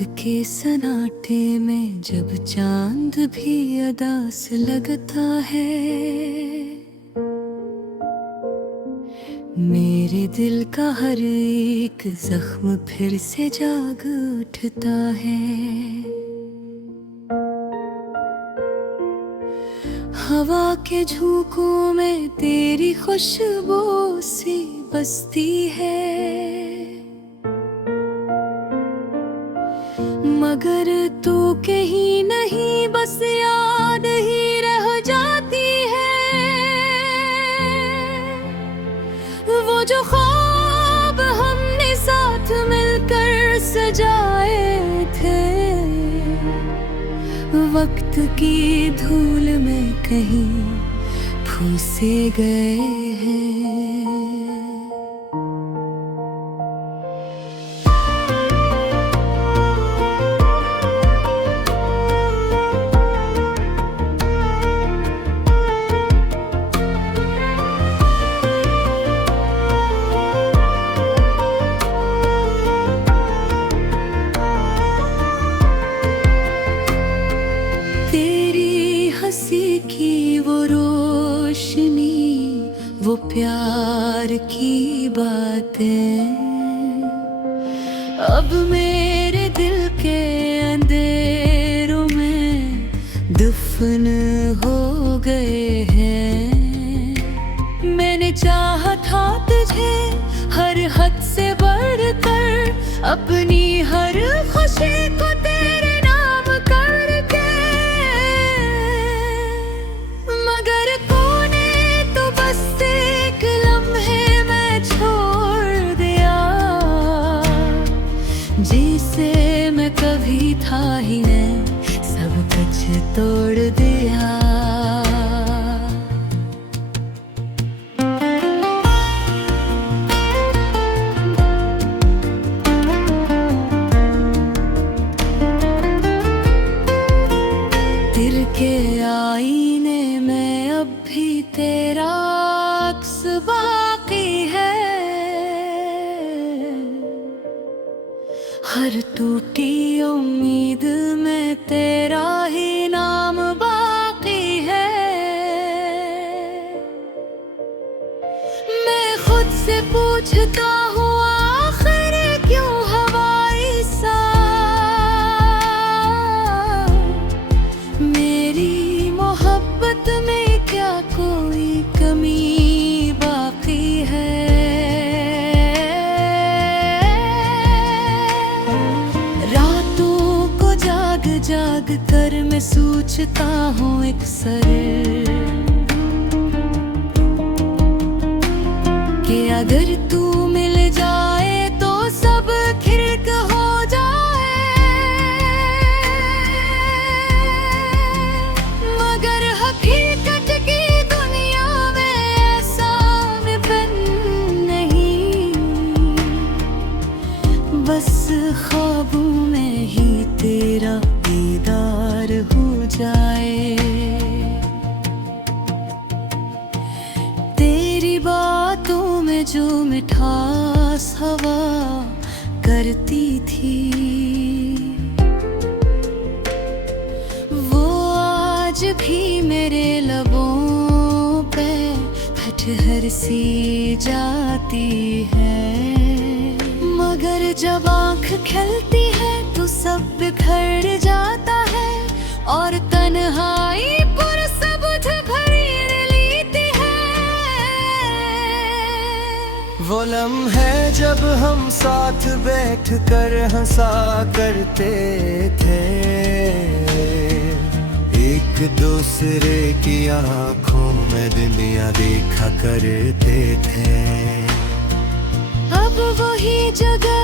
के सन्नाटे में जब चांद भी अदास लगता है, मेरे दिल का हर एक जख्म फिर से जाग उठता है। हवा के झोंकों में तेरी खुशबू सी बसती है, मगर तू कहीं नहीं बस याद ही रह जाती है। वो जो ख्वाब हमने साथ मिलकर सजाए थे, वक्त की धूल में कहीं फूसे गए हैं। हंसी की वो रोशनी, वो प्यार की बातें अब मेरे दिल के अंधेरों में दफन हो गए हैं। मैंने चाहा था तुझे हर हद से बढ़कर, अपनी हर खुशी को तेरे नाम करके, मगर तूने तो बस एक लम्हे में छोड़ दिया, जिसे मैं कभी था ही नहीं, सब कुछ तोड़ दिया। दिल के आईने में अब भी तेरा अक्स बाकी है, हर टूटी उम्मीद में तेरा ही नाम बाकी है। मैं खुद से पूछता हूँ आखिर क्यों हवाई सा मेरी मोहब्बत में क्या कोई कमी बाकी है। रातों को जाग जाग कर मैं सोचता हूँ अक्सर कि अगर तू मिल जाए तो सब खिड़क हो जाए, मगर हकीकत की दुनिया में ऐसा विपिन नहीं। बस ख्वाबों में ही तेरा दीदार हो जाए, तेरी बातों में जो मिठास हवा करती थी, वो आज भी मेरे लबों पे ठहर सी जाती है। मगर जब आँख खिलती है तो सब बिखर जाता है, और तन्हाई पुरसबुझ भरी लेती है। वो लम्हे जब हम साथ बैठ कर हंसा करते थे, एक दूसरे की आँखों में दुनिया देखा करते थे। अब वही जगह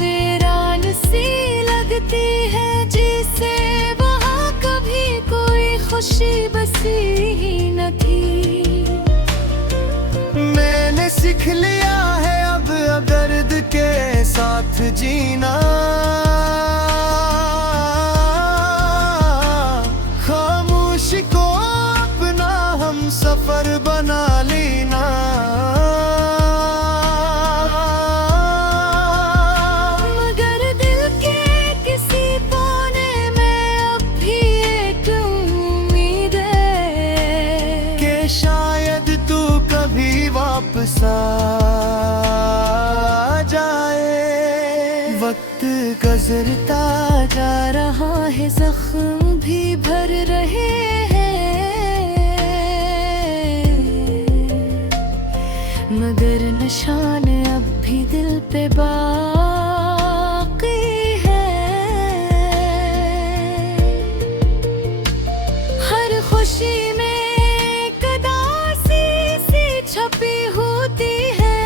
वीरान सी लगती है, जिसे वहाँ कभी कोई खुशी बसी ही न थी। मैंने सीख लिया है अब दर्द के साथ जीना, खामोशी को अपना हम सफर बना लेना। मगर दिल के किसी चाहे जख्म भी भर रहे हैं, मगर निशान अब भी दिल पे बाकी है। हर खुशी में एक उदासी सी छपी होती है,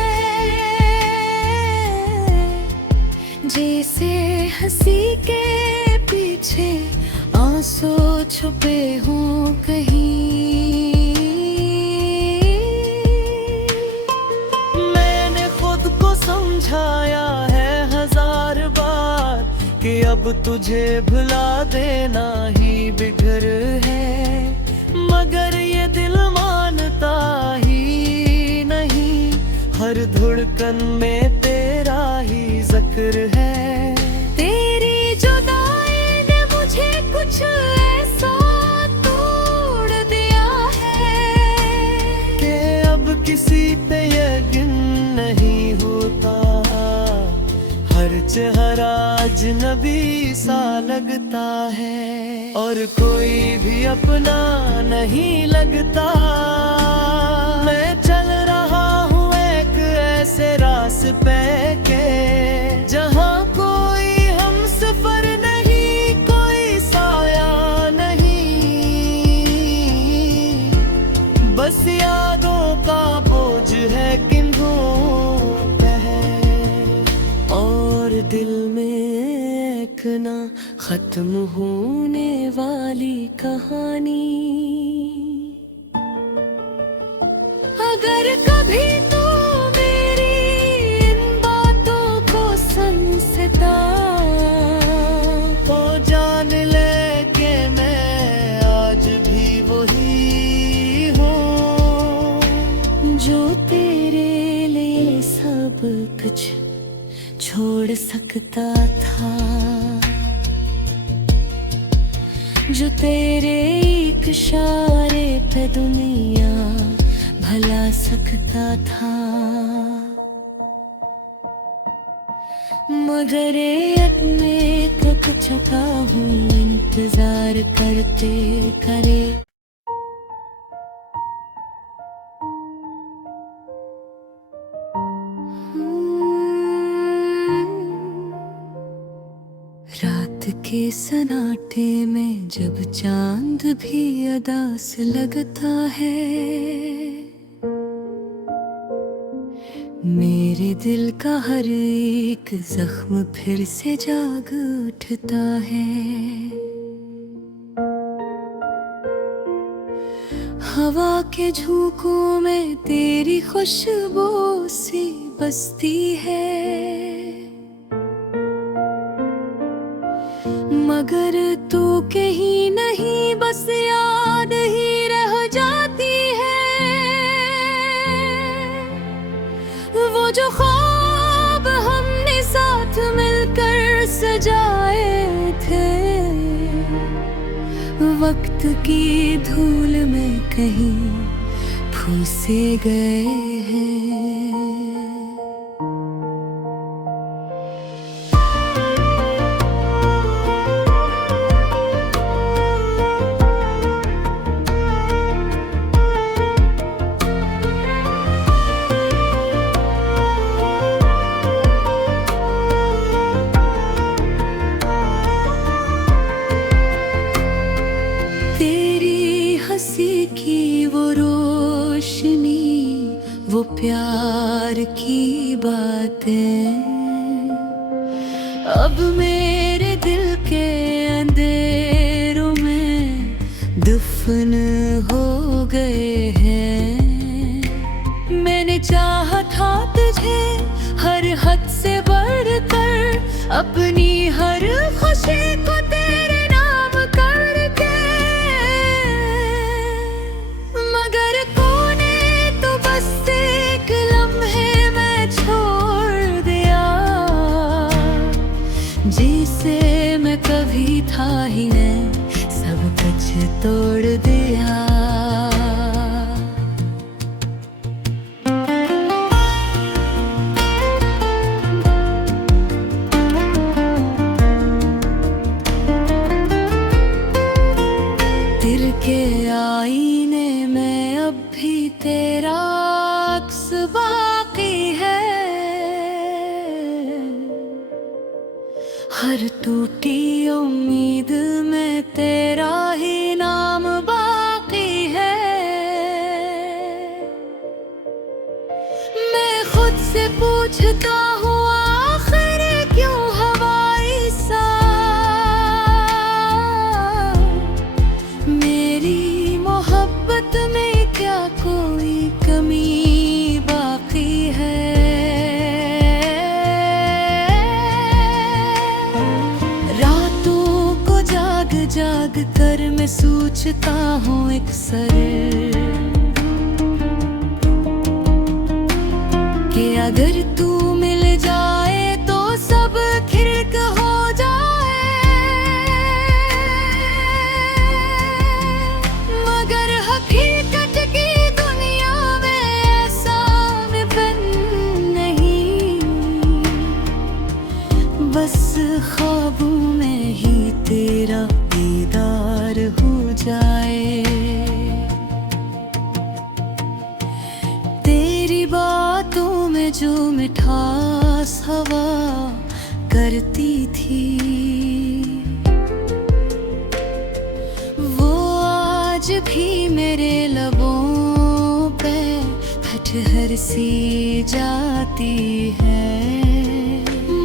जैसे हंसी के पीछे आंसू छुपे हों कहीं। मैंने खुद को समझाया है 1000 बार कि अब तुझे भुला देना ही बिगड़ है, मगर ये दिल मानता ही नहीं। हर धड़कन में तेरा ही जिक्र है। तेरी जुदाई ने मुझे कुछ ऐसा तोड़ दिया है कि अब किसी पे यकीन नहीं होता। हर चेहरा अजनबी सा लगता है और कोई भी अपना नहीं लगता। मैं चल रहा हूँ एक ऐसे रास्ते के जहाँ कोई हम सफर नहीं, कोई साया नहीं, बस यादों का बोझ है किन्हों पे है। और दिल में एक ना खत्म होने वाली कहानी। अगर कभी तो मेरी इन बातों को समझता तो जान ले के मैं आज भी वही हूँ जो तेरे लिए सब कुछ छोड़ सकता था, जो तेरे एक इशारे पे दुनिया भला सकता था। मगर एक में थक चुका हूँ इंतजार करते करे। रात के सन्नाटे में जब चांद भी अदास लगता है, मेरे दिल का हर एक जख्म फिर से जाग उठता है। हवा के झोंकों में तेरी खुशबू सी बसती है, मगर तू कहीं नहीं बस याद ही रह जाती है। वो जो ख्वाब हमने साथ मिलकर सजाए थे, वक्त की धूल में कहीं फूसे गए हैं। हंसी की वो रोशनी, वो प्यार की बातें अब मेरे दिल के अंधेरों में दफन हो गए हैं। मैंने चाहा था तुझे हर हद से बढ़कर, अपनी हर खुशी को तेरे नाम करके, मगर तूने तो बस एक लम्हे में छोड़ दिया, जिसे मैं कभी था ही नहीं, सब कुछ तोड़ दिया। के आईने में अब भी तेरा अक्स बाकी है। हर टूटी उम्मीद में तेरा ही नाम बाकी है। मैं खुद से पूछता हूँ आखिर क्यों हवाई सा मेरी मोहब्बत में क्या कोई कमी बाकी है। रातों को जाग जाग कर मैं सोचता हूँ अक्सर कि अगर तू मिल जाए तो सब खिड़क हो जाए। मगर हकीकत की दुनिया में ऐसा विपिन नहीं, बस ख्वाबों में ही तेरा दीदार हो जाए। तेरी बातों में जो मिठास हवा करती थी वो आज भी मेरे लबों पे ठहर सी जाती है।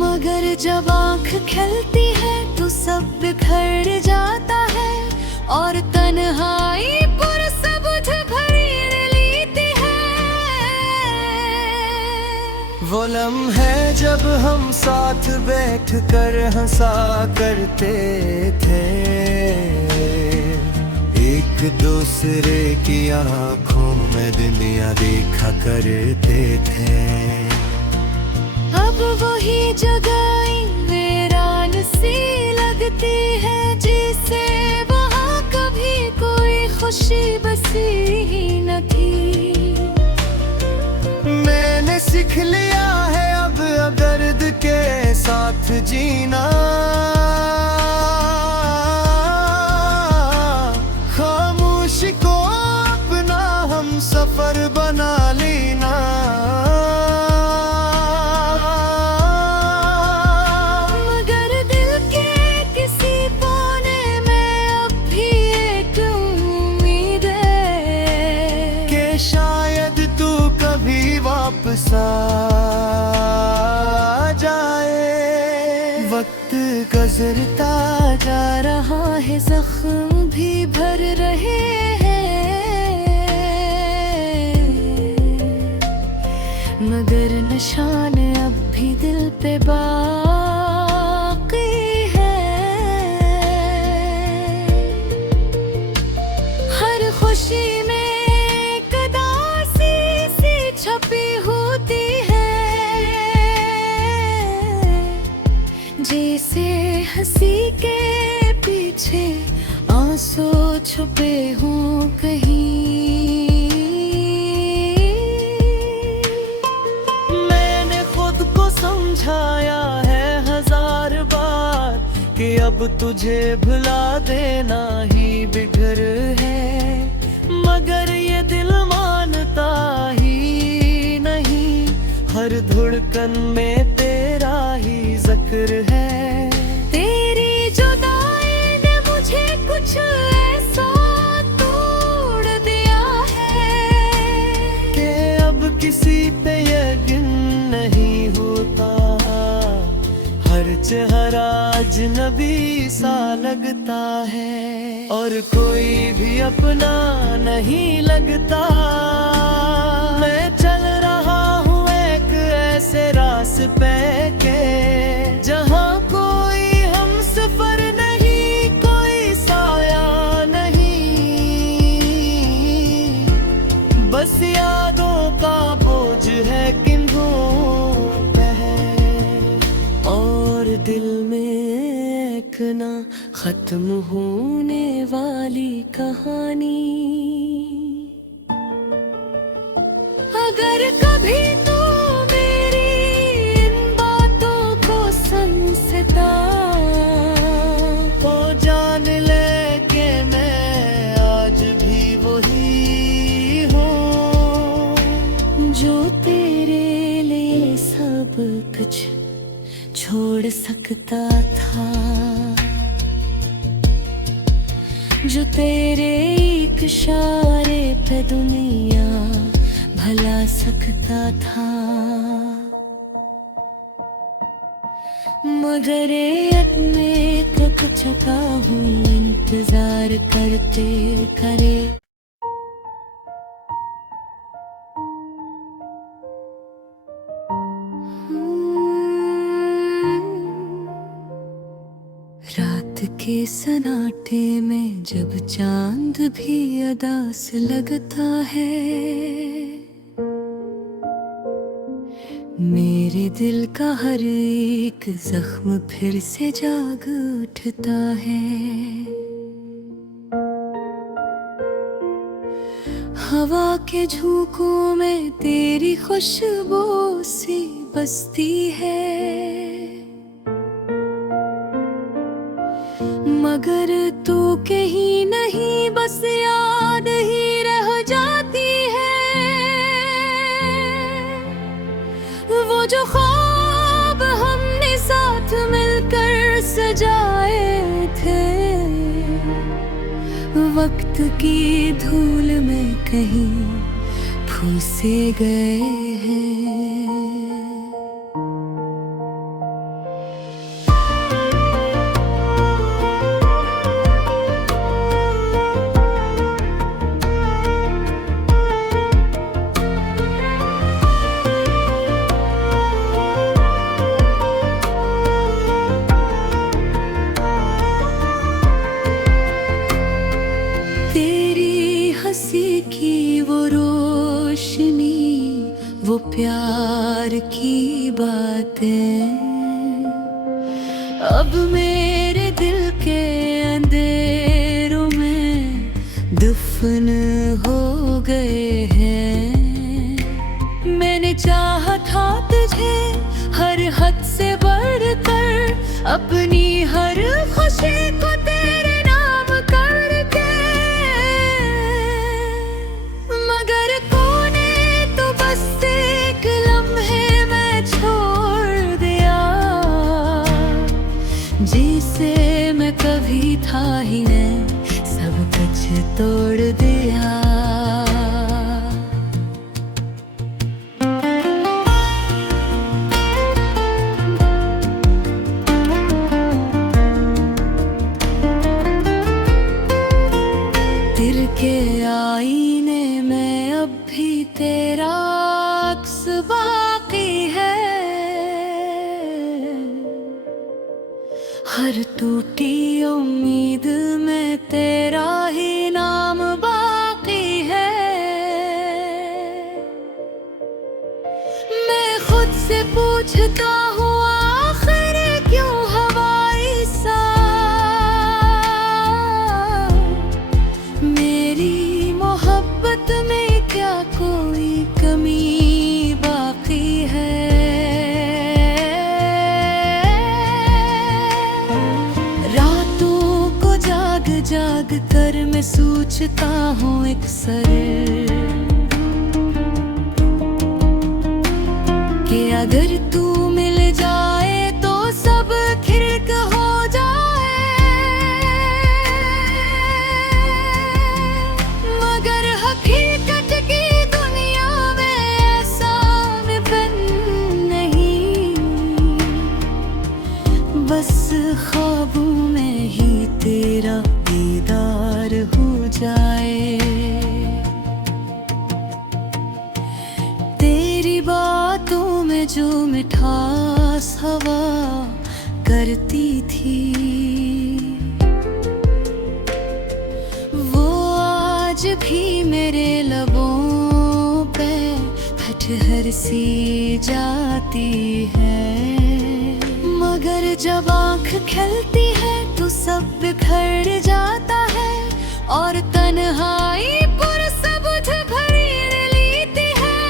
मगर जब आँख खिलती है तो सब बिखर जाता है और तन्हाई पुरसबूत भरी लेती है। वो लम्हे जब हम साथ बैठ कर हंसा करते थे, एक दूसरे की आँखों में दुनिया देखा करते थे। अब वही जगह वीरान सी लगती है जिसे वहाँ कभी कोई खुशी बसी ही न थी। मैंने सीख लिया है अब दर्द के साथ जीना, खामोशी को अपना हम सफर बना लेना। शायद तू कभी वापस आ जाए। वक्त गुजरता जा रहा है, जख्म भी भर रहे हैं, मगर निशान अब भी दिल पे बाकी है। हर खुशी में जैसे हंसी के पीछे आंसू छुपे हों कहीं। मैंने खुद को समझाया है 1000 बार कि अब तुझे भुला देना ही बिगड़ है, मगर ये दिल मानता ही नहीं। हर धड़कन में तेरा ही जिक्र है। तेरी जुदाई ने मुझे कुछ ऐसा तोड़ दिया है कि अब किसी पे यकीन नहीं होता। हर चेहरा अजनबी सा लगता है और कोई भी अपना नहीं लगता। मैं चल रहा हूँ एक ऐसे रास्ते के जहाँ कोई हम सफर नहीं, कोई साया नहीं, बस यादों का बोझ है किन्हों पे और दिल में एक ना खत्म होने वाली कहानी। अगर कभी तू मेरी इन बातों को समझता तो जान ले के मैं आज छोड़ सकता था, जो तेरे एक इशारे पे दुनिया भला सकता था। मगर एक में थक चुका हूँ इंतजार करते करे। रात के सन्नाटे में जब चांद भी अदास लगता है, मेरे दिल का हर एक जख्म फिर से जाग उठता है। हवा के झोंकों में तेरी खुशबू सी बसती है, मगर तू कहीं नहीं बस याद ही रह जाती है। वो जो ख्वाब हमने साथ मिलकर सजाए थे, वक्त की धूल में कहीं फूसे गए हैं। हंसी की वो रोशनी, वो प्यार की बातें अब मेरे दिल के अंधेरों में दफन हो गए हैं। मैंने चाहा था तुझे हर हद से बढ़कर, अपनी हर खुशी को तेरे नाम करके, मगर तूने तो बस एक लम्हे में छोड़ दिया, जिसे मैं कभी था ही नहीं, सब कुछ तोड़ दिया। दिल के आईने में अब भी तेरा अक्स बाकी है, हर टूटी उम्मीद में तेरा ही नाम बाकी है। मैं खुद से पूछता हूँ आखिर क्यों हवाई सा मेरी मोहब्बत में क्या कोई कमी बाकी है। रातों को जाग जाग कर मैं सोचता हूँ अक्सर कि अगर तू मिल जाए तो सब खिड़क हो जाए, मगर हकीकत की दुनिया में ऐसा मुमकिन नहीं। बस ख्वाबों में ही तेरा दीदार हो जाए, तेरी बातों में जो मिठास हवा करती थी, वो आज भी मेरे लबों पे ठहर सी जाती है। मगर जब आँख खिलती है तो सब बिखर जाता है, और तन्हाई पर सबूत भरी लेती है।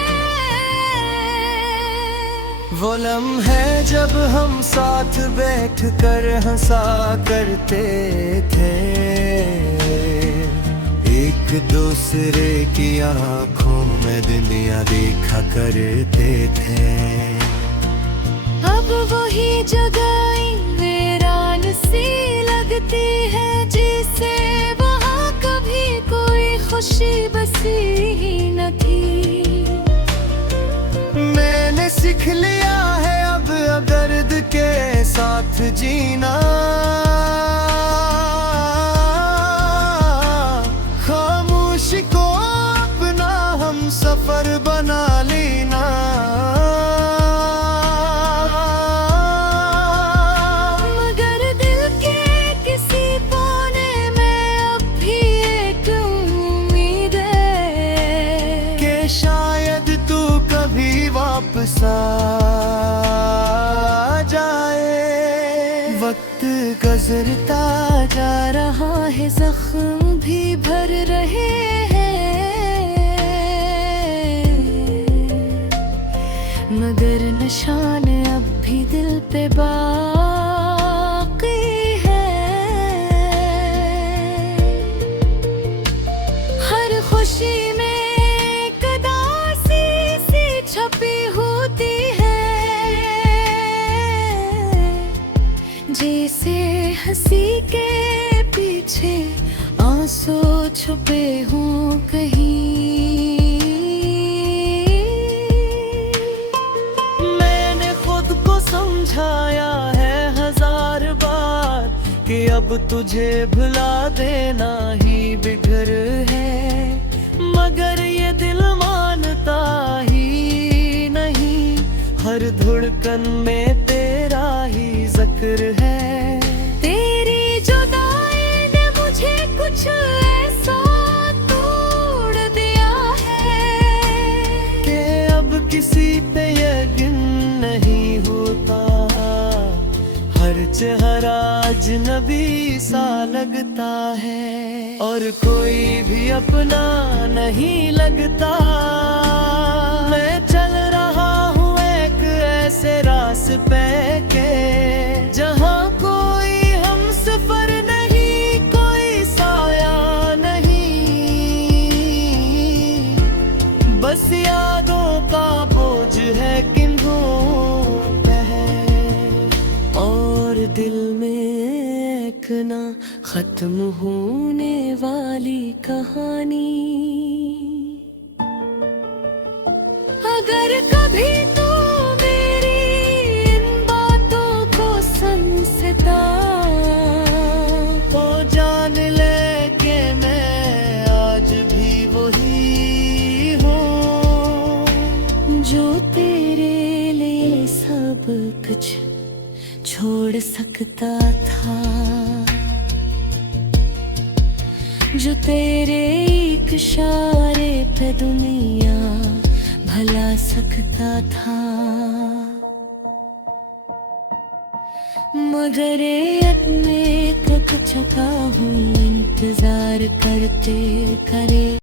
वो लम्हे जब हम साथ बैठ कर हंसा करते थे, एक दूसरे की आँखों में दुनिया देखा करते थे। अब वही जगह वीरान सी लगती है, जिसे वहाँ कभी कोई खुशी बसी ही न थी। मैंने सीख लिया है अब दर्द के साथ जीना, खामोशी को अपना हम सफर बना लेना। मगर दिल के किसी कोने में अब भी एक उम्मीद है कि शायद तू कभी वापस आ जाए। वक्त गुजरता जा रहा है, जख्म भी भर रहे हैं, मगर निशान अब भी दिल पे बाकी है। हर खुशी में एक उदासी सी छपी होती है, जैसे हंसी के पीछे आंसू छुपे हों कहीं। मैंने खुद को समझाया है 1000 बार कि अब तुझे भुला देना ही बिगड़ है, मगर ये दिल मानता ही नहीं। हर धड़कन में तेरा ही जिक्र है। तेरी जुदाई ने मुझे कुछ ऐसा तोड़ दिया है कि अब किसी पे यकीन नहीं होता। हर चेहरा अजनबी सा लगता है और कोई भी अपना नहीं लगता। मैं चल रहा हूँ एक ऐसे रास्ते के जहाँ कोई हम सफर नहीं, कोई साया नहीं, बस यादों का बोझ है किन्हों पे है, और दिल में एक ना खत्म होने वाली कहानी। अगर कभी तू मेरी इन बातों को समझता तो जान ले कि मैं आज भी वही हूँ जो तेरे लिए सब कुछ छोड़ सकता था, जो तेरे एक इशारे पे दुनिया भला सकता था। मगर एक में थक चुका हूँ इंतजार करते करे।